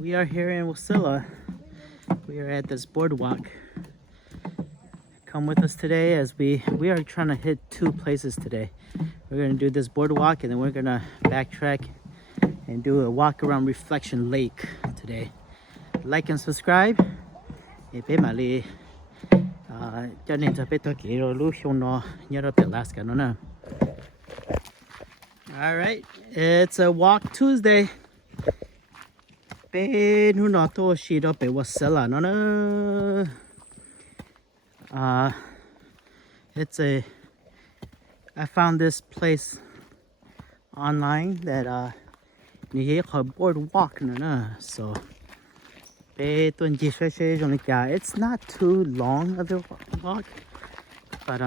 We are here in Wasilla. We are at this boardwalk. Come with us today as we are trying to hit two places today. We're gonna do this boardwalk and then we're gonna backtrack and do a walk around Reflection Lake today. Like and subscribe. Cho nên cho biết tôi kỹ rồi lúc không nó nhớ được Alaska nó nè. All right, it's a walk Tuesday. Bé nu nó to shi đó bé Wasilla nó nè. I found this place online that you hear called boardwalk no no. So it's not too long of a walk, but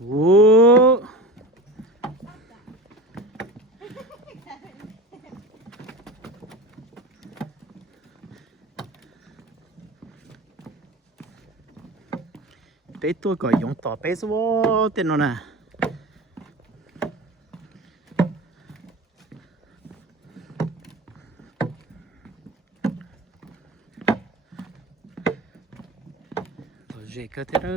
Whoa. Bé tôi gọi dùng tỏ bé số tên nó nè. Có gì cơ thế đó.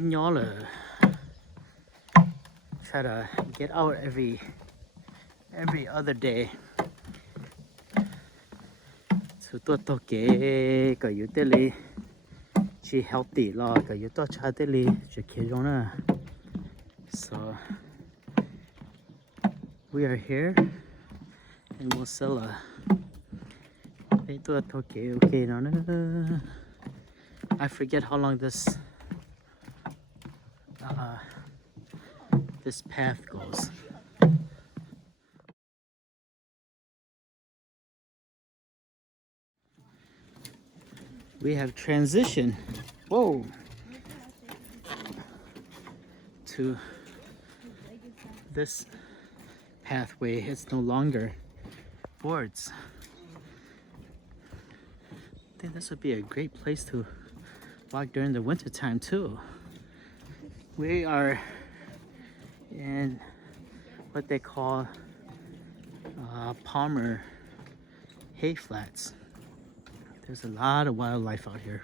Nhớ là try to get out every other day. So tôi kể cái yếu tố li chỉ healthy lo cái yếu tố cha tê li chỉ kể rồi nè. So we are here in Wasilla. Cái tôi kể okay nó nè. I forget how long this path goes. We have transitioned, whoa, to this pathway. It's no longer boards. I think this would be a great place to walk during the winter time too. We are in what they call Palmer hay flats. There's a lot of wildlife out here.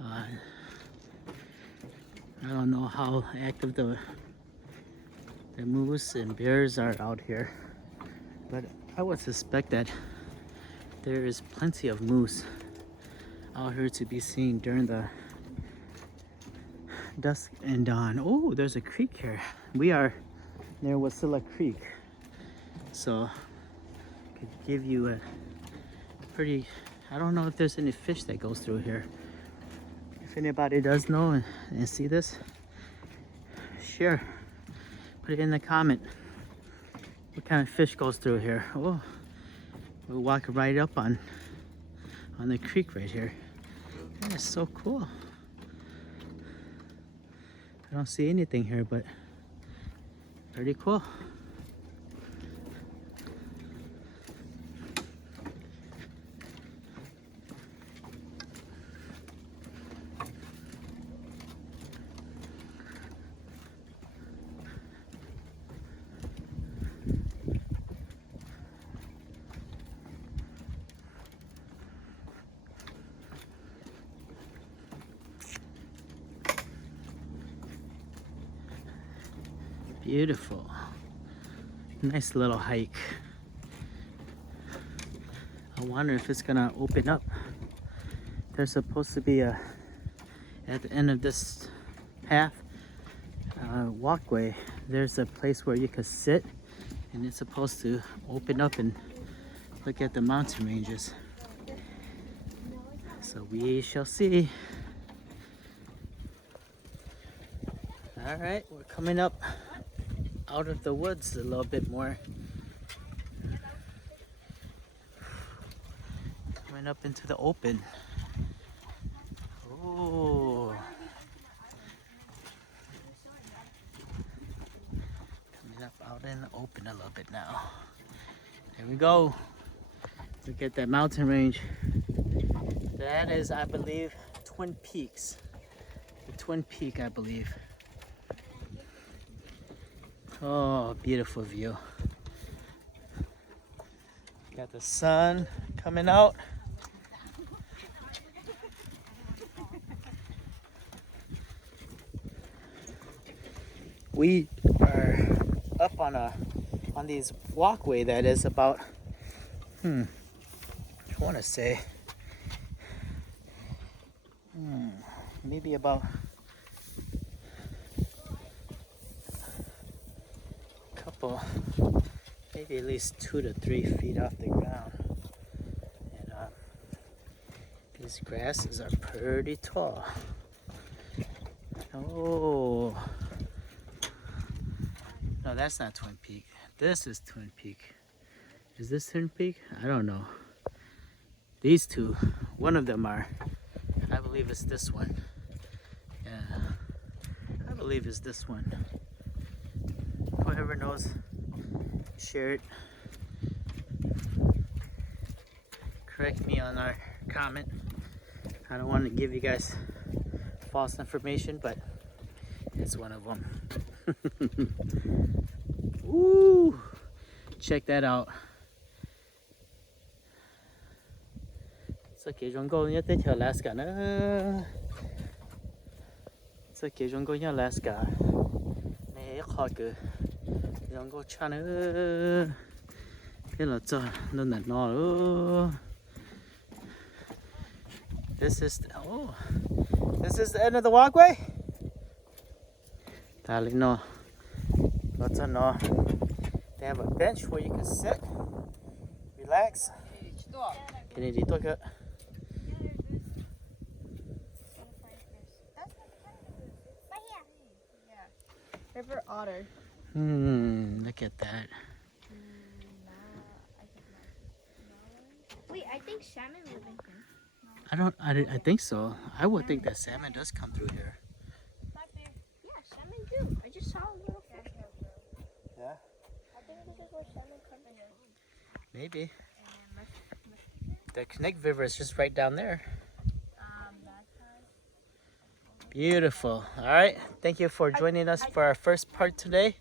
I don't know how active the moose and bears are out here, but I would suspect that there is plenty of moose out here to be seen during the dusk and dawn. Oh, there's a creek here. We are near Wasilla Creek, so could give you a pretty, I don't know if there's any fish that goes through here. If anybody does know and see this, share, put it in the comment what kind of fish goes through here. Oh, we'll walk right up on the creek right here. That is so cool. I don't see anything here, but pretty cool. Beautiful. Nice little hike. I wonder if it's gonna open up. There's supposed to be at the end of this path, walkway, there's a place where you could sit, and it's supposed to open up and look at the mountain ranges. So we shall see. All right, we're coming up out of the woods a little bit more. Coming up into the open. Oh. Coming up out in the open a little bit now. There we go. Look at that mountain range. That is, I believe, Twin Peaks. The Twin Peak, I believe. Oh, beautiful view. Got the sun coming out. We are up on these walkway that is about I want to say maybe about a couple, maybe at least 2 to 3 feet off the ground. And these grasses are pretty tall. Oh, no, that's not Twin Peak. This is Twin Peak. Is this Twin Peak? I don't know. These two, one of them are, I believe it's this one. Yeah, I believe it's this one. Whoever knows, share it. Correct me on our comment. I don't want to give you guys false information, but it's one of them. Woo! Check that out. It's okay, chúng tôi nhất tới Alaska nữa. It's okay, chúng tôi Alaska. Này khó cứ, chúng tôi chán nữa. Cái là cho nó nè nó nữa. This is the end of the walkway. Darling, no. Lots of no. They have a bench where you can sit, relax. Can you do it? River otter. Look at that. Wait, I think salmon live in here. I think so. I would think that salmon does come through here. Yeah, salmon do. I just saw a little fish. Yeah? I think this is where salmon come from. Maybe. The Connect River is just right down there. Beautiful. All right. Thank you for joining us for our first part today.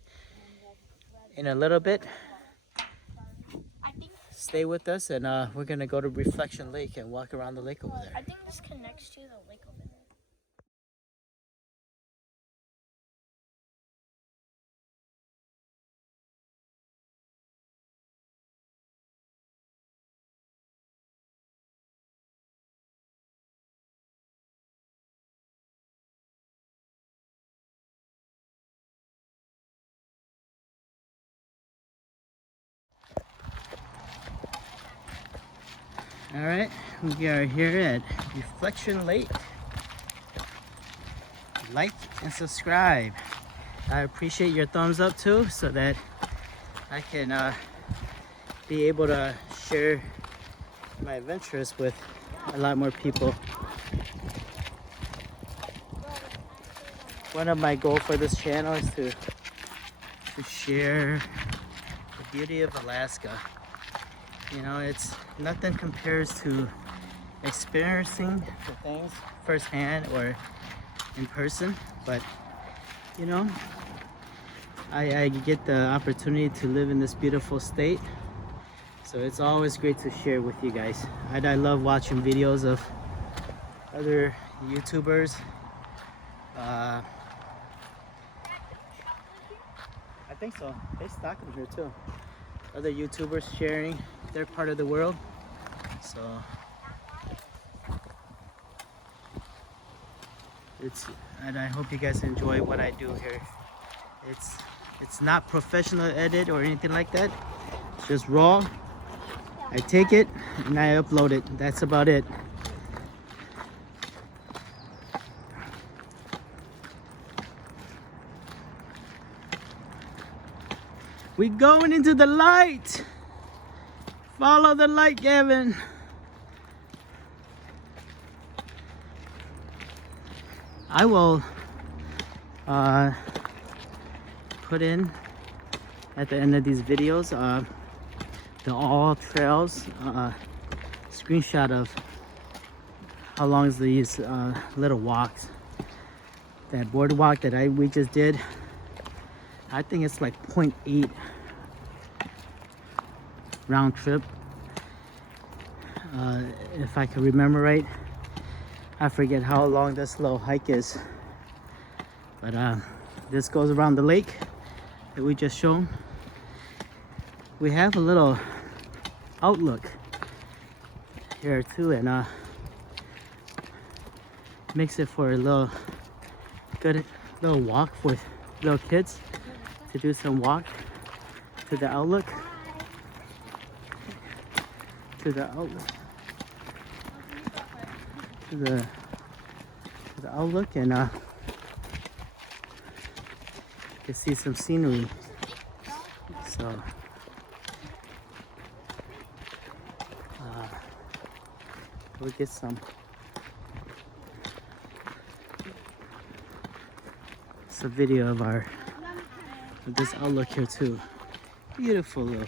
In a little bit, stay with us, and we're going to go to Reflection Lake and walk around the lake over there. I think this connects to the lake over there. All right, we are here at Reflection Lake. Like and subscribe. I appreciate your thumbs up too, so that I can be able to share my adventures with a lot more people. One of my goals for this channel is to share the beauty of Alaska. You know, it's nothing compares to experiencing the things firsthand or in person, but you know, I get the opportunity to live in this beautiful state, so it's always great to share with you guys. I love watching videos of other YouTubers. I think so. They stock them here too. Other YouTubers sharing their part of the world. So and I hope you guys enjoy what I do here. It's not professional edit or anything like that. It's just raw. I take it and I upload it. That's about it. We going into the light. Follow the light, Gavin. I will put in at the end of these videos the all trails screenshot of how long is these little walks. That boardwalk that we just did, I think it's like 0.8 round trip. If I can remember right. I forget how long this little hike is. But this goes around the lake that we just shown. We have a little outlook here too, and makes it for a little good little walk for little kids to do some walk to the outlook. To the outlook. To the outlook, and you can see some scenery. So we'll get some. It's a video of this outlook here too. Beautiful little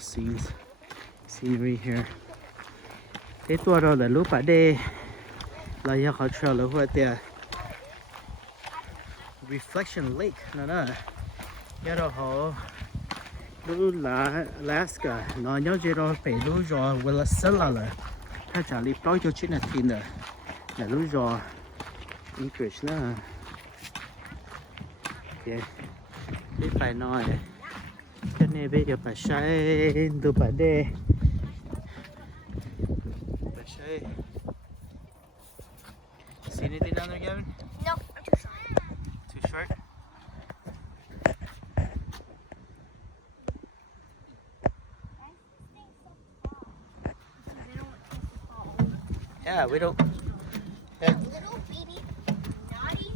scenery here. They thought of the loop at day. Like you can trail over there. Reflection Lake, no. Yellow Alaska. No, you don't pay lose your Wasilla. Actually, probably your chin at the lose your English, no. Yeah, if I know it, can you be your passion to pade? See anything down there, Gavin? No, I'm too short. Too short? Yeah, we don't. Yeah. Little baby, naughty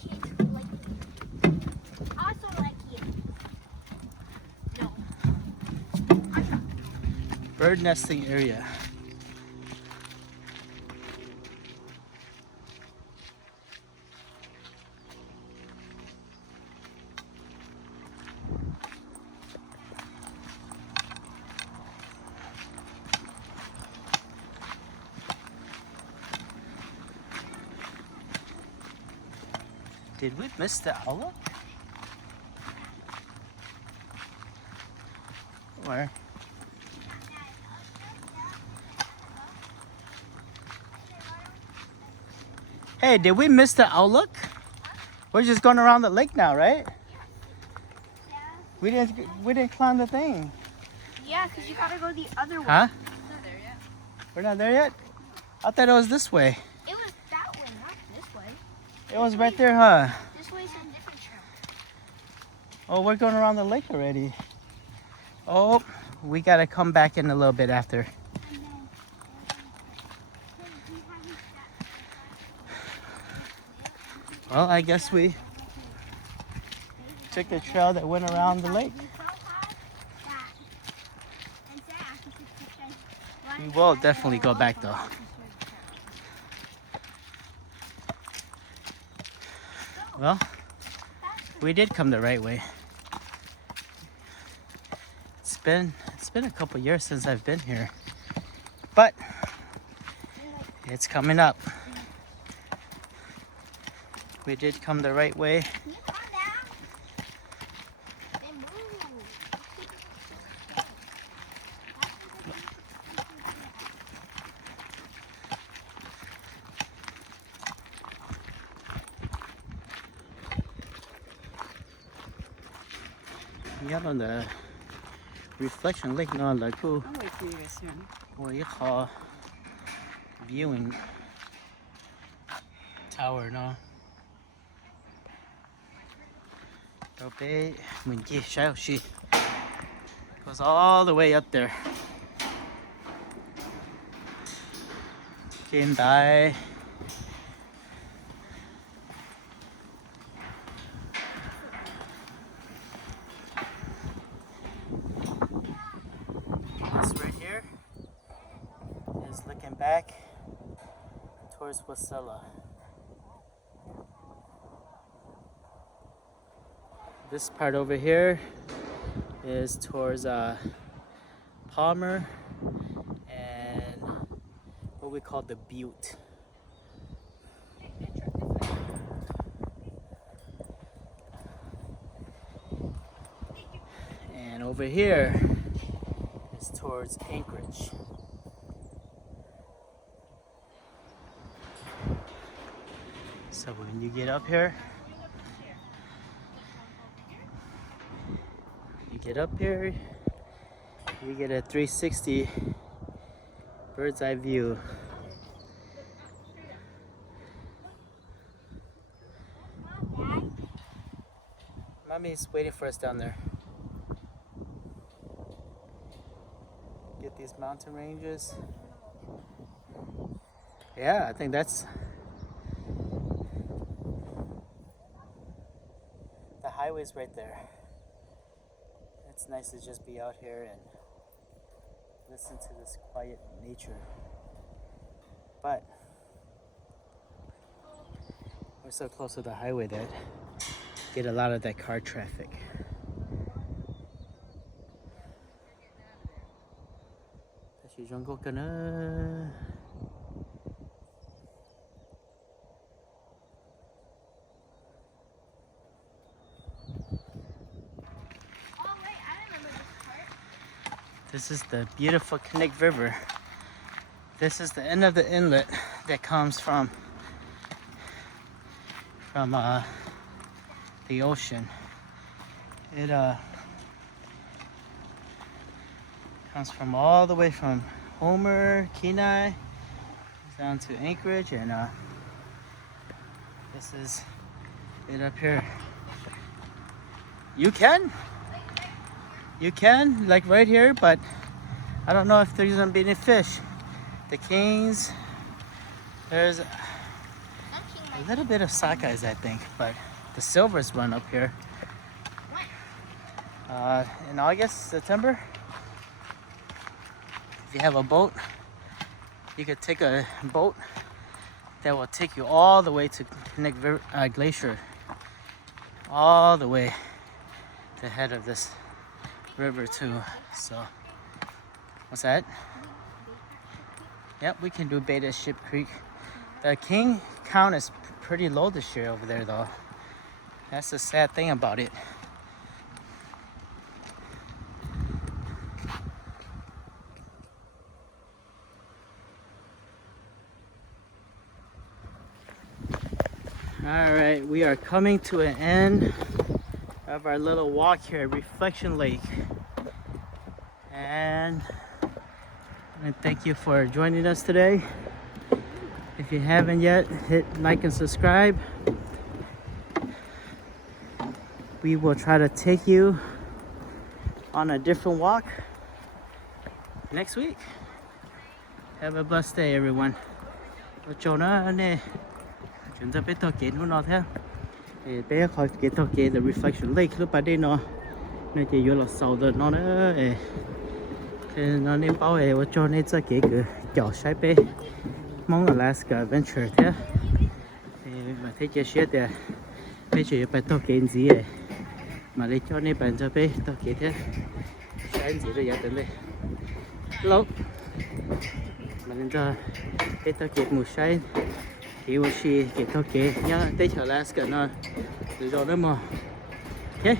kids who like you. Also like you. No. Bird nesting area. Did we miss the outlook? Where? Hey, did we miss the outlook? We're just going around the lake now, right? Yeah. We didn't climb the thing. Yeah, because you gotta go the other way. Huh? Not there yet. We're not there yet? I thought it was this way. It was that way, not this way. It was right there, huh? This way's a different trail. Oh, we're going around the lake already. Oh, we gotta come back in a little bit after. Well, I guess we took the trail that went around the lake. We will definitely go back though. Well, we did come the right way. It's been a couple years since I've been here, but it's coming up. We did come the right way. Yeah, on the reflection lake, no, like cool. What you call viewing tower, no. Okay, mình chia sẻ she goes all the way up there. Hiện tại this right here is looking back towards Wasilla. This part over here is towards Palmer and what we call the Butte. And over here is towards Anchorage. So when you get up here, you get a 360 bird's eye view. Mommy's waiting for us down there. Get these mountain ranges. Yeah, I think that's the highway's right there. It's nice to just be out here and listen to this quiet nature. But we're so close to the highway that get a lot of that car traffic. 다시 jungle ka na. This is the beautiful Connect River. This is the end of the inlet that comes from the ocean. It comes from all the way from Homer, Kenai, down to Anchorage, and this is it up here. You can like right here, but I don't know if there's gonna be any fish. The kings, there's a little bit of sockeyes, I think, but the silvers run up here. In August, September, if you have a boat, you could take a boat that will take you all the way to Connect Glacier, all the way to the head of this river too. So, what's that? Yep, we can do Beta Ship Creek. The king count is pretty low this year over there though. That's the sad thing about it. Alright, we are coming to an end of our little walk here at Reflection Lake. And thank you for joining us today. If you haven't yet, hit like and subscribe. We will try to take you on a different walk next week. Have a blessed day, everyone. Chúng ta biết kết nó nó thế, bé khỏi kết the Reflection Lake lúc bà đây nó chỉ vô là sầu được nó nữa, thì nó nên bảo vệ cho nên cho cái kiểu sai bé Hmong Alaska adventure thế, thì mà thấy chia sẻ thì bây giờ phải kết gì mà lấy cho nên bạn cho bé kết thế, sai gì rồi giờ tới đây, hello, mà nên cho bé kết một sai. uasi get okay. Yeah, take Alaska no. There's all them. Okay.